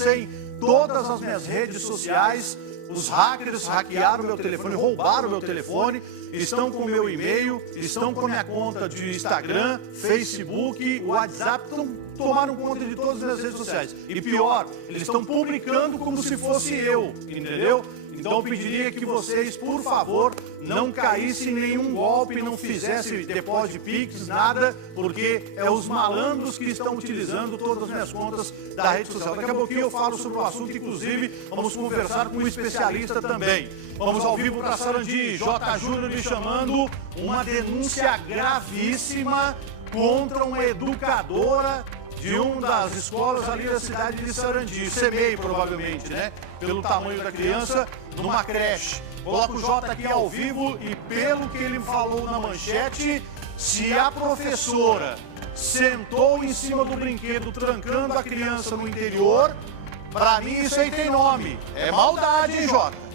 acessei todas as minhas redes sociais. Os hackers hackearam meu telefone, roubaram meu telefone, estão com meu e-mail, estão com a minha conta de Instagram, Facebook, WhatsApp, tomaram conta de todas as minhas redes sociais. E pior, eles estão publicando como se fosse eu, entendeu? Então eu pediria que vocês, por favor, não caíssem em nenhum golpe, não fizessem depósito de Pix, nada, porque é os malandros que estão utilizando todas as minhas contas da rede social. Daqui a pouquinho eu falo sobre o assunto, inclusive vamos conversar com um especialista também. Vamos ao vivo para Sarandi, J. Júnior me chamando, uma denúncia gravíssima contra uma educadora de uma das escolas ali da cidade de Sarandi, CEMEI provavelmente, né? Pelo tamanho da criança, numa creche. Coloca o Jota aqui ao vivo e pelo que ele falou na manchete, se a professora sentou em cima do brinquedo trancando a criança no interior, pra mim isso aí tem nome. É maldade, hein, Jota?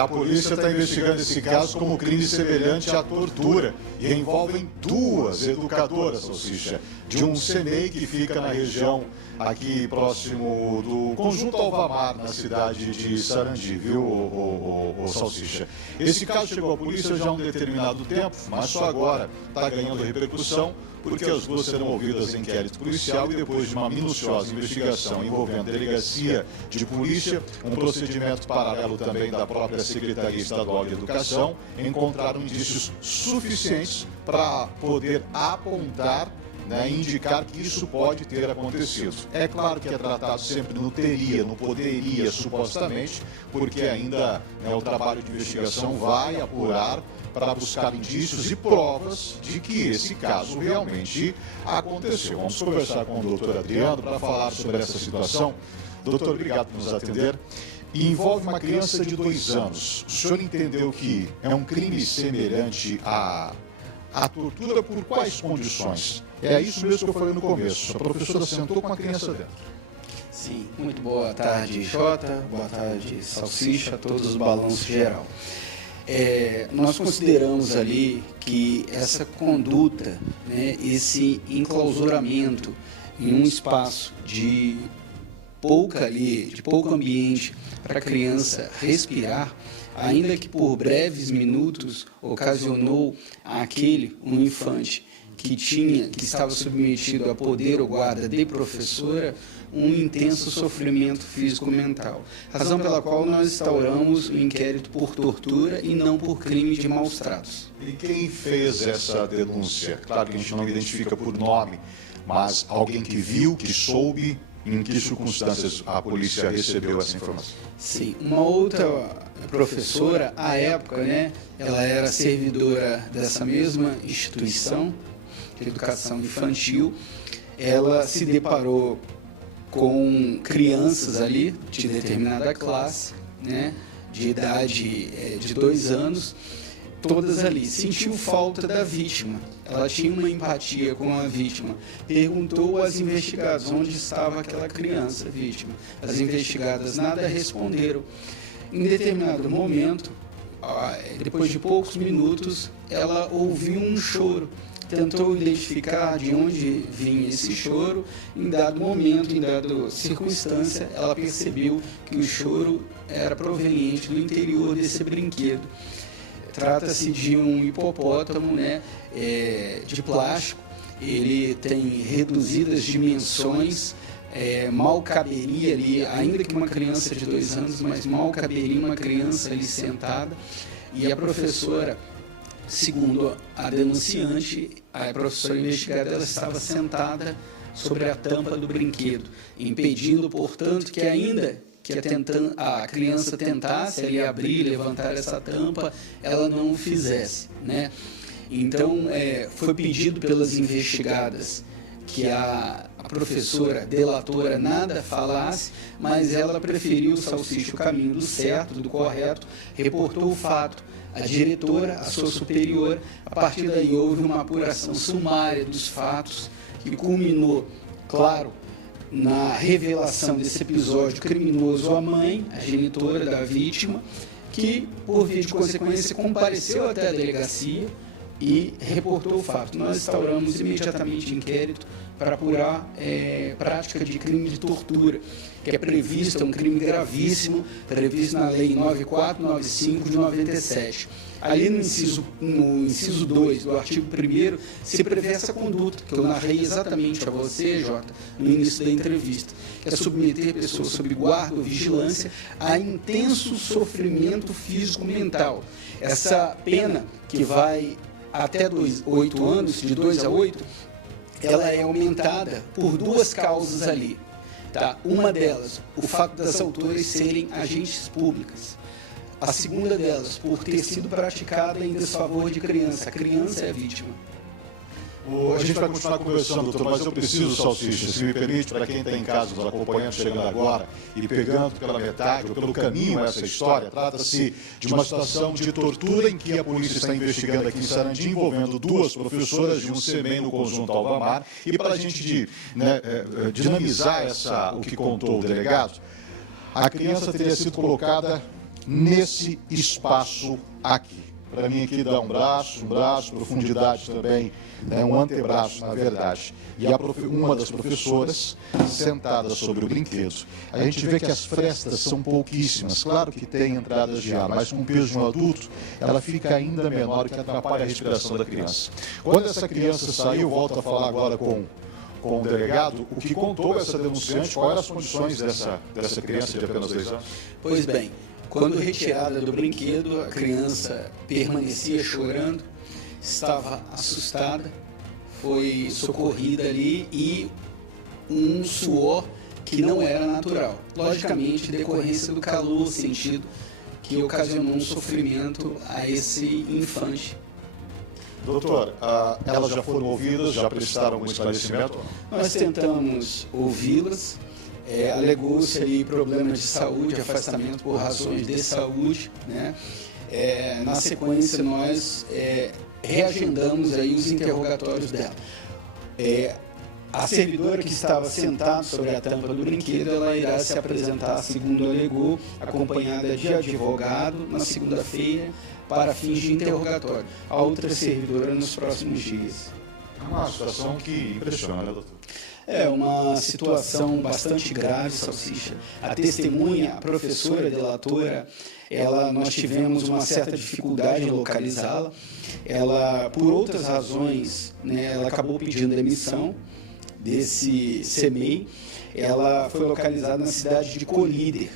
A polícia está investigando esse caso como crime semelhante à tortura e envolvem duas educadoras, Salsicha, de um CEMEI que fica na região aqui próximo do Conjunto Alvamar, na cidade de Sarandi, viu, o Salsicha? Esse caso chegou à polícia já há um determinado tempo, mas só agora está ganhando repercussão, porque as duas serão ouvidas em inquérito policial e depois de uma minuciosa investigação envolvendo a delegacia de polícia, um procedimento paralelo também da própria Secretaria Estadual de Educação, encontraram indícios suficientes para poder apontar, né, indicar que isso pode ter acontecido. É claro que é tratado sempre no teria, no poderia, supostamente, porque ainda, né, o trabalho de investigação vai apurar para buscar indícios e provas de que esse caso realmente aconteceu. Vamos conversar com o doutor Adriano para falar sobre essa situação. Doutor, obrigado por nos atender. E envolve uma criança de 2 anos. O senhor entendeu que é um crime semelhante à tortura por quais condições? É isso mesmo que eu falei no começo. A professora sentou com a criança dentro. Sim, muito boa tarde, Jota. Boa tarde, Salsicha, a todos os balanços geral. Nós consideramos ali que essa conduta, né, esse enclausuramento em um espaço de pouco ambiente para a criança respirar, ainda que por breves minutos, ocasionou um infante que estava submetido a poder ou guarda de professora, um intenso sofrimento físico-mental. Razão pela qual nós instauramos o inquérito por tortura e não por crime de maus tratos. E quem fez essa denúncia? Claro que a gente não identifica por nome, mas alguém que viu, que soube, em que circunstâncias a polícia recebeu essa informação? Sim, uma outra professora, à época, né, ela era servidora dessa mesma instituição de educação infantil, ela se deparou com crianças ali de determinada classe, né, de idade de 2 anos, todas ali. Sentiu falta da vítima, ela tinha uma empatia com a vítima, perguntou às investigadas onde estava aquela criança vítima. As investigadas nada responderam. Em determinado momento, depois de poucos minutos, ela ouviu um choro. Tentou identificar de onde vinha esse choro. Em dado momento, em dada circunstância, ela percebeu que o choro era proveniente do interior desse brinquedo. Trata-se de um hipopótamo, né, de plástico. Ele tem reduzidas dimensões, mal caberia ali, ainda que uma criança de 2 anos, mas mal caberia uma criança ali sentada. E a professora, segundo a denunciante, a professora investigada, ela estava sentada sobre a tampa do brinquedo, impedindo, portanto, que ainda que a criança tentasse ali abrir, levantar essa tampa, ela não o fizesse, né? Então, foi pedido pelas investigadas que a professora delatora nada falasse, mas ela preferiu, Salsicha, o caminho do certo, do correto, reportou o fato. A diretora, a sua superior, a partir daí houve uma apuração sumária dos fatos que culminou, claro, na revelação desse episódio criminoso à mãe, a genitora da vítima, que, por via de consequência, compareceu até a delegacia e reportou o fato. Nós instauramos imediatamente inquérito para apurar prática de crime de tortura, que é previsto, é um crime gravíssimo, previsto na Lei 9495 de 97. Ali no inciso 2 do artigo 1º, se prevê essa conduta, que eu narrei exatamente a você, Jota, no início da entrevista, que é submeter pessoas sob guarda ou vigilância a intenso sofrimento físico-mental. Essa pena, que vai até 8 anos, de 2 a 8, ela é aumentada por duas causas ali. Tá? Uma delas, o fato das autoras serem agentes públicas. A segunda delas, por ter sido praticada em desfavor de criança. A criança é a vítima. A gente vai continuar conversando, doutor, mas eu preciso, Salsicha, se me permite, para quem está em casa nos acompanhando, chegando agora e pegando pela metade ou pelo caminho essa história, trata-se de uma situação de tortura em que a polícia está investigando aqui em Sarandi, envolvendo duas professoras de um CMEI no conjunto Alvamar. E para a gente dinamizar o que contou o delegado, a criança teria sido colocada nesse espaço aqui. Para mim aqui dá um braço, profundidade também, um antebraço, na verdade. E uma das professoras sentada sobre o brinquedo. A gente vê que as frestas são pouquíssimas. Claro que tem entradas de ar, mas com o peso de um adulto, ela fica ainda menor, o que atrapalha a respiração da criança. Quando essa criança saiu, volto a falar agora com o delegado, o que contou essa denunciante, quais eram as condições dessa criança de apenas 2 anos? Pois bem, quando retirada do brinquedo, a criança permanecia chorando, estava assustada, foi socorrida ali e um suor que não era natural. Logicamente, decorrência do calor sentido que ocasionou um sofrimento a esse infante. Doutor, elas já foram ouvidas, já prestaram algum esclarecimento? Nós tentamos ouvi-las. Alegou-se ali problemas de saúde, afastamento por razões de saúde, né? Na sequência, nós reagendamos aí os interrogatórios dela. A servidora que estava sentada sobre a tampa do brinquedo, ela irá se apresentar, segundo alegou, acompanhada de advogado, na segunda-feira, para fins de interrogatório. A outra servidora nos próximos dias. É uma situação que impressiona, né, doutor? É uma situação bastante grave, Salsicha. A testemunha, a professora delatora, nós tivemos uma certa dificuldade em localizá-la. Ela, por outras razões, né, ela acabou pedindo demissão desse CMEI. Ela foi localizada na cidade de Colíder.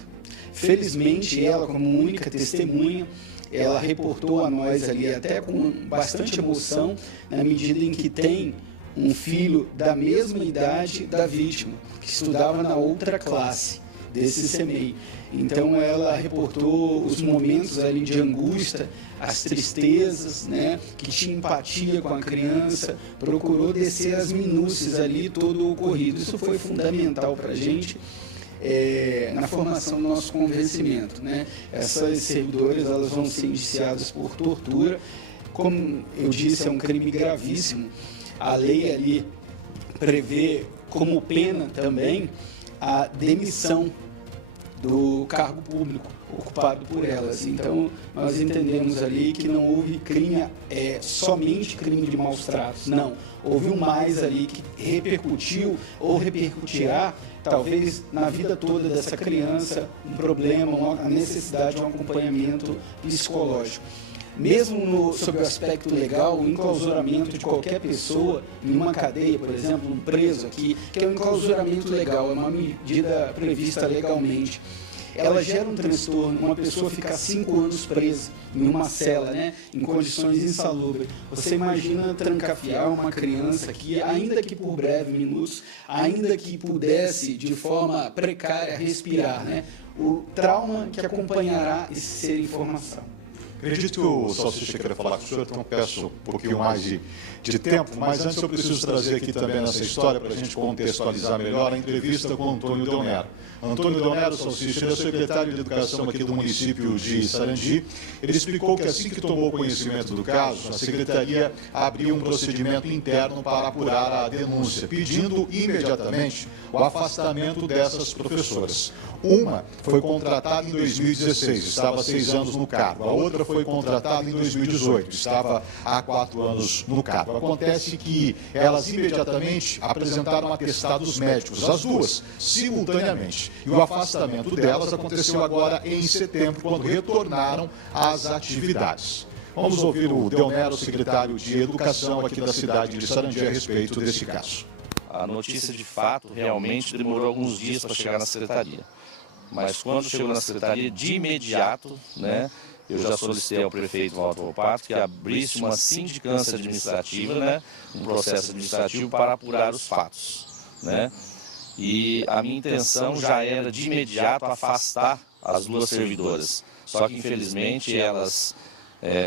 Felizmente, ela, como única testemunha, ela reportou a nós ali até com bastante emoção, na medida em que tem um filho da mesma idade da vítima, que estudava na outra classe desse CMEI. Então ela reportou os momentos ali de angústia, as tristezas, né, que tinha empatia com a criança, procurou descer as minúcias ali, todo o ocorrido. Isso foi fundamental para a gente na formação do nosso convencimento, né? Essas servidoras, elas vão ser indiciadas por tortura. Como eu disse, é um crime gravíssimo. A lei ali prevê como pena também a demissão do cargo público ocupado por elas. Então, nós entendemos ali que não houve crime, somente crime de maus tratos. Não, houve um mais ali que repercutiu ou repercutirá, talvez, na vida toda dessa criança, um problema, a necessidade de um acompanhamento psicológico. Mesmo sob o aspecto legal, o enclausuramento de qualquer pessoa em uma cadeia, por exemplo, um preso aqui, que é um enclausuramento legal, é uma medida prevista legalmente. Ela gera um transtorno, uma pessoa ficar 5 anos presa em uma cela, né, em condições insalubres. Você imagina trancafiar uma criança que, ainda que por breves minutos, ainda que pudesse de forma precária respirar, né, o trauma que acompanhará esse ser em formação. Acredito que o Salsicha queira falar com o senhor, então peço um pouquinho mais de tempo, mas antes eu preciso trazer aqui também nessa história, para a gente contextualizar melhor, a entrevista com o Antônio Del Nero. Antônio Del Nero, Salsicha, ele é secretário de Educação aqui do município de Sarandi. Ele explicou que assim que tomou conhecimento do caso, a secretaria abriu um procedimento interno para apurar a denúncia, pedindo imediatamente o afastamento dessas professoras. Uma foi contratada em 2016, estava 6 anos no cargo. A outra foi contratada em 2018, estava há 4 anos no cargo. Acontece que elas imediatamente apresentaram atestados médicos, as duas, simultaneamente. E o afastamento delas aconteceu agora em setembro, quando retornaram às atividades. Vamos ouvir o Delmero, secretário de Educação aqui da cidade de Sarandi, a respeito desse caso. A notícia de fato realmente demorou alguns dias para chegar na secretaria. Mas quando chegou na secretaria, de imediato, né, eu já solicitei ao prefeito Walter Volpato que abrisse uma sindicância administrativa, né, um processo administrativo para apurar os fatos, né. E a minha intenção já era de imediato afastar as duas servidoras. Só que infelizmente elas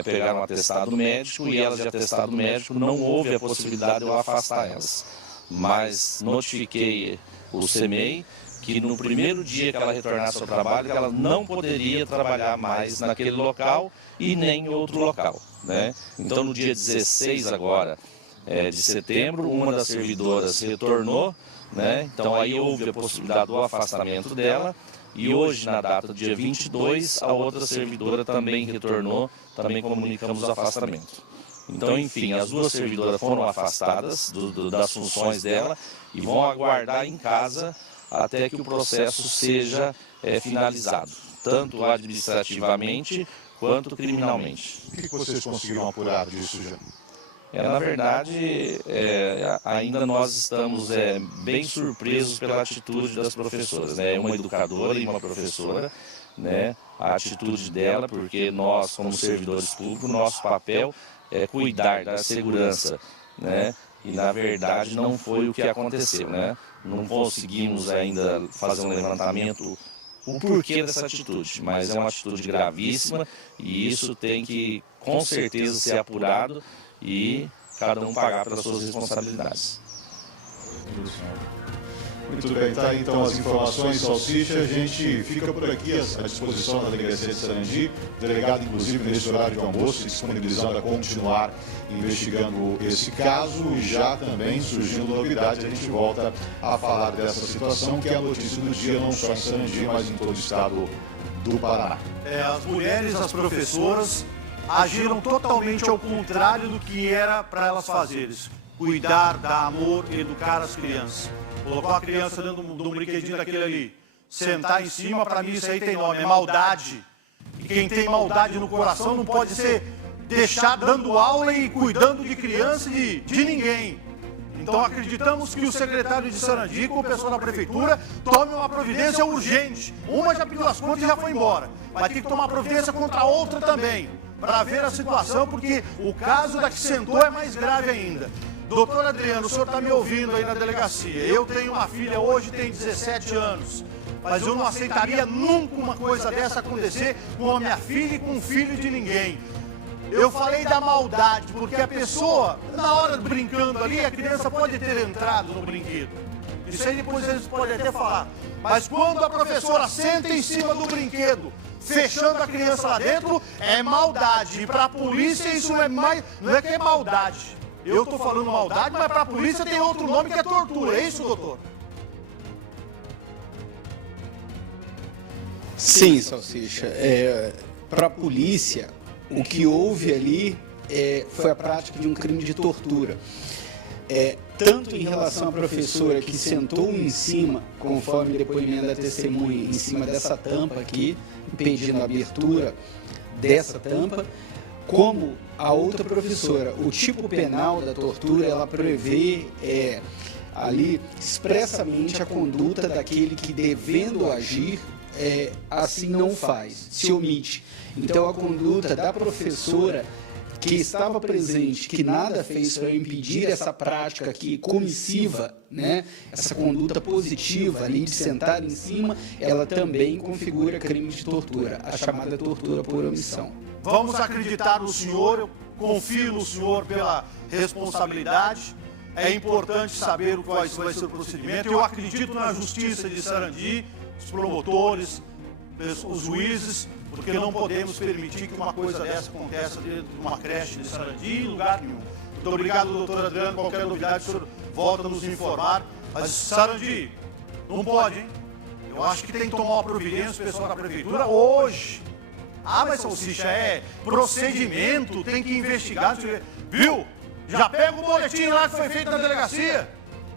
pegaram um atestado médico e elas de atestado médico não houve a possibilidade de eu afastar elas. Mas notifiquei o CEMEI que no primeiro dia que ela retornasse ao trabalho, ela não poderia trabalhar mais naquele local e nem em outro local, né? Então, no dia 16 agora de setembro, uma das servidoras retornou, né? Então, aí houve a possibilidade do afastamento dela e hoje, na data do dia 22, a outra servidora também retornou, também comunicamos o afastamento. Então, enfim, as duas servidoras foram afastadas das funções dela e vão aguardar em casa até que o processo seja finalizado, tanto administrativamente quanto criminalmente. O que vocês conseguiram apurar disso já? Na verdade, ainda nós estamos bem surpresos pela atitude das professoras, né? Uma educadora e uma professora, né? A atitude dela, porque nós, como servidores públicos, nosso papel é cuidar da segurança, né? E, na verdade, não foi o que aconteceu, né? Não conseguimos ainda fazer um levantamento o porquê dessa atitude, mas é uma atitude gravíssima e isso tem que, com certeza, ser apurado e cada um pagar pelas suas responsabilidades. Muito bem, tá aí então as informações, Salsicha. A gente fica por aqui à disposição da Delegacia de Sarandi, delegado inclusive nesse horário de almoço, se disponibilizando a continuar investigando esse caso. E já também surgindo novidade, a gente volta a falar dessa situação, que é a notícia do dia, não só em Sarandi, mas em todo o estado do Paraná. As mulheres, as professoras, agiram totalmente ao contrário do que era para elas fazerem. Cuidar, dar amor, educar as crianças. Colocar a criança dentro de um brinquedinho daquele ali, sentar em cima, para mim isso aí tem nome, é maldade. E quem tem maldade no coração não pode ser deixar dando aula e cuidando de criança e de ninguém. Então acreditamos que o secretário de Sarandi, com o pessoal da prefeitura, tome uma providência urgente. Uma já pediu as contas e já foi embora. Vai ter que tomar providência contra a outra também, para ver a situação, porque o caso da que sentou é mais grave ainda. Doutor Adriano, o senhor está me ouvindo aí na delegacia. Eu tenho uma filha hoje, tem 17 anos. Mas eu não aceitaria nunca uma coisa dessa acontecer com a minha filha e com o filho de ninguém. Eu falei da maldade, porque a pessoa, na hora brincando ali, a criança pode ter entrado no brinquedo. Isso aí depois eles podem até falar. Mas quando a professora senta em cima do brinquedo, fechando a criança lá dentro, é maldade. E para a polícia isso não é que é maldade. Eu estou falando maldade, mas para a polícia tem outro nome que é tortura. É isso, doutor? Sim, Salsicha. Para a polícia, o que houve ali foi a prática de um crime de tortura. Tanto em relação à professora que sentou em cima, conforme depoimento da testemunha, em cima dessa tampa aqui, impedindo a abertura dessa tampa, como a outra professora. O tipo penal da tortura, ela prevê ali expressamente a conduta daquele que, devendo agir, assim não faz, se omite. Então a conduta da professora que estava presente, que nada fez para impedir essa prática aqui comissiva, né? Essa conduta positiva ali de sentar em cima, ela também configura crime de tortura, a chamada tortura por omissão. Vamos acreditar no senhor, eu confio no senhor pela responsabilidade. É importante saber qual vai ser o procedimento. Eu acredito na justiça de Sarandi, os promotores, os juízes, porque não podemos permitir que uma coisa dessa aconteça dentro de uma creche de Sarandi em lugar nenhum. Muito obrigado, doutor Adriano. Qualquer novidade, o senhor volta a nos informar. Mas Sarandi, não pode, hein? Eu acho que tem que tomar uma providência o pessoal da prefeitura hoje. Ah, mas salsicha, é procedimento, tem que investigar. Viu? Já pega o boletim lá que foi feito na delegacia.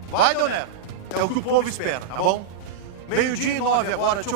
Vai, Donero. É o que o povo espera, tá bom? 12:09 agora.